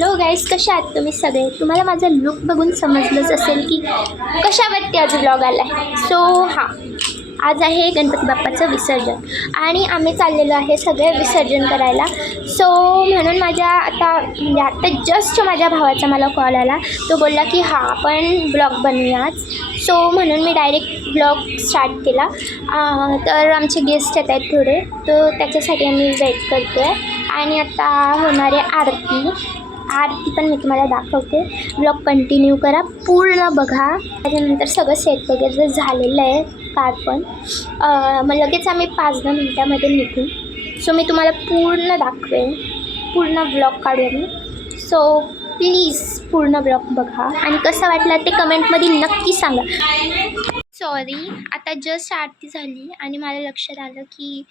Hello guys, कशा आहात तुम्ही सगळे? तुम्हाला माझा लुक बघून समजलंच असेल की कशावरती आज ब्लॉग आला आहे. सो आज आहे गणपती बाप्पाचं विसर्जन आणि आम्ही चाललेलो आहे सगळे विसर्जन करायला. सो म्हणून आता जस्ट माझ्या भावाचा मला कॉल आला. तो बोलला की आपण ब्लॉग बनवूयाच. सो म्हणून मी डायरेक्ट ब्लॉग स्टार्ट केला. तर आमचे गेस्ट येत आहेत थोडे, तो त्याच्यासाठी आम्ही वेट करतो आहे. आणि आता होणारे आरती पण मी तुम्हाला दाखवते. ब्लॉग कंटिन्यू करा, पूर्ण बघा. त्याच्यानंतर सगळं सेट वगैरे झालेलं आहे कार पण. मग लगेच आम्ही 5-10 मिनटामध्ये निघू. सो मी तुम्हाला पूर्ण दाखवेन, पूर्ण ब्लॉग काढू आम्ही. सो प्लीज पूर्ण ब्लॉग बघा आणि कसा वाटला ते कमेंटमध्ये नक्की सांगा. सॉरी, आता जस्ट आरती झाली आणि मला लक्षात आलं की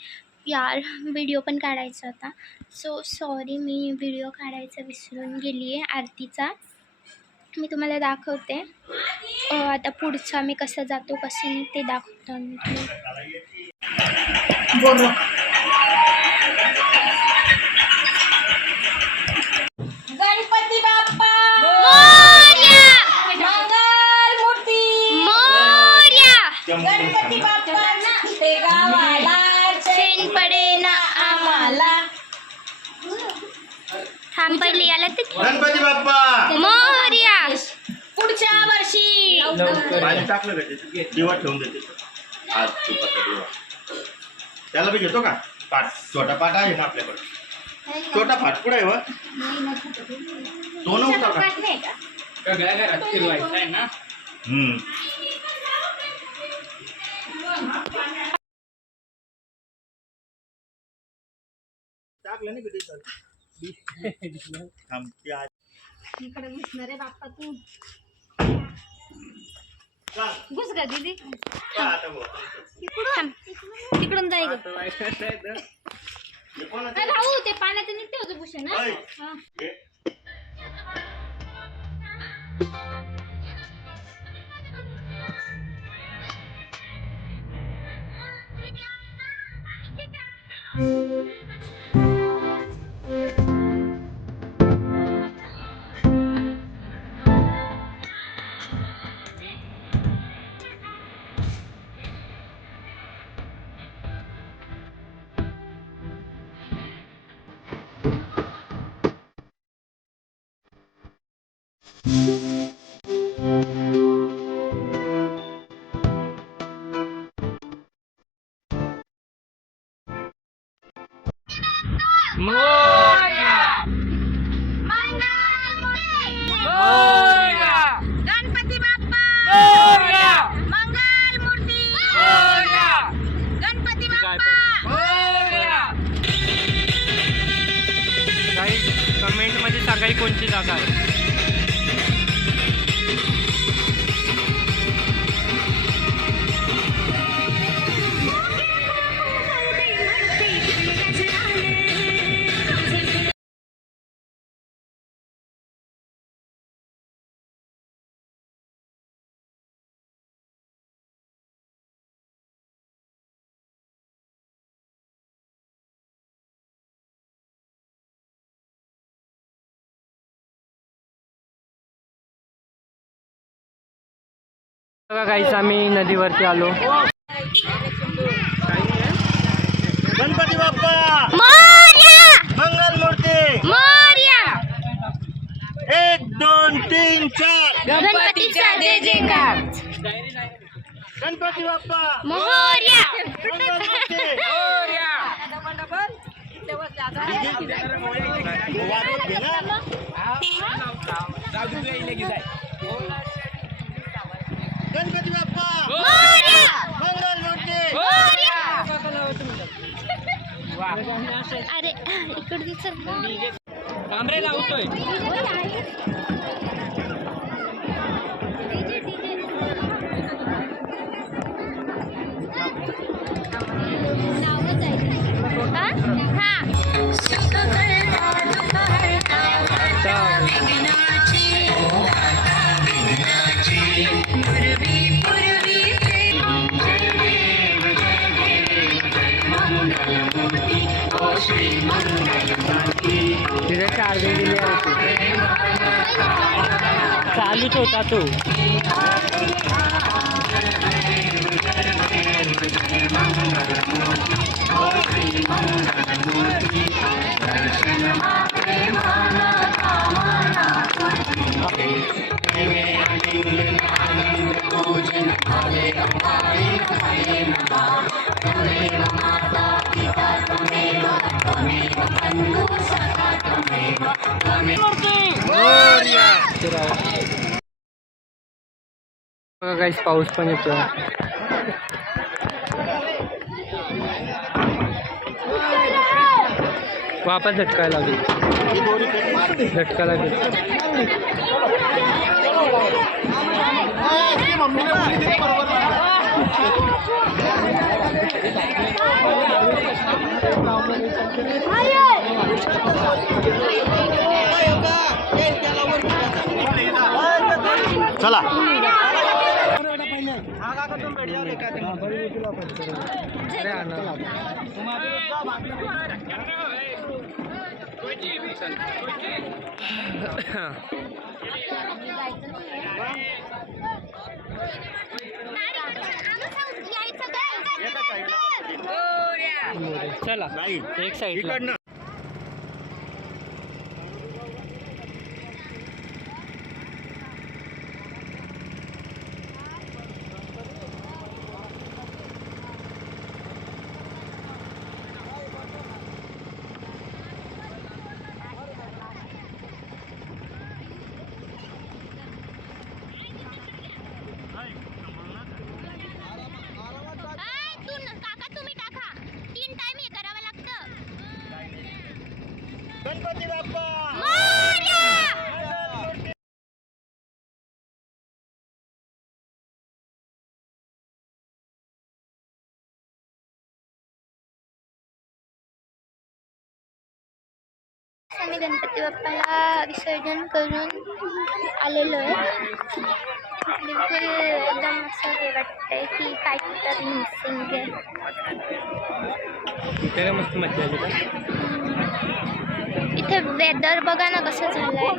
यार व्हिडिओ पण काढायचा होता. सो सॉरी, मी व्हिडिओ काढायचा विसरून गेली आहे आरतीचा. मी तुम्हाला दाखवते आता पुढचा मी कसं जातो कसं नाही ते दाखवतो मी. गणपती बाप्पा मोरया, मंगल मूर्ती मोरया. गणपती बाप्पा ते गावाला शेण पडे ना आम्हाला. थांब पडली याला ते. गणपती बाप्पा मोरया. पुढच्या वर्षी पाणी टाकलं का ते दिवा ठेवून देते आज तुपाचा दिवा. त्याला बी घेतो का पाट? छोटा पाट आहे ना आपल्याकडे, छोटा पाट पुढे आहे व तो नव्हता का? टाकलं नाही कधी थांबते आज. इकडे घुसणार आहे बाप्पा तू. चाल. घुस का दीदी? चल आता भाऊ. तिकडून जाई ग. हे कोणाचं? काय भाऊ, ते पाण्यात निघते होतं भूषण ना. ओय. हा. हे. गणपती बाप्पा मंगल मूर्ती. गणपती बाप्पा. काही कमेंटमध्ये सांगाय कोणची जागा आहे. बघा गाईस, आम्ही नदीवरती आलो. गणपती बाप्पा मोरया, मंगल मूर्ती. मोरया. 1 2 3 4. गणपतीचा जय जयकार. गणपती बाप्पा मोरया. मंगल मूर्ती. वाजवत घे ना. गणपती बाप्पा मोरया, मंगल मूर्ती. मोरया. अरे इकडे चल. तांबरे लावतोय. तिथे चार्जिंग दिली होती. चालूच होता तो. बघा गाईस पाऊस पण येतो. वापस झटका लागेल. झटका लागेल. चला चला नाही एक साईडला. इकडनं तुम्ही टाका 3 टाइम हे करावं लागतं. गणपती बाप्पा आम्ही गणपती बाप्पाला विसर्जन करून आलेलो आहे. बिलकुल एकदम असं हे वाटतंय की काहीतरी मिसिंग आहे. इथे मस्त मजा आली का? इथे वेदर बघा ना कसं झालंय.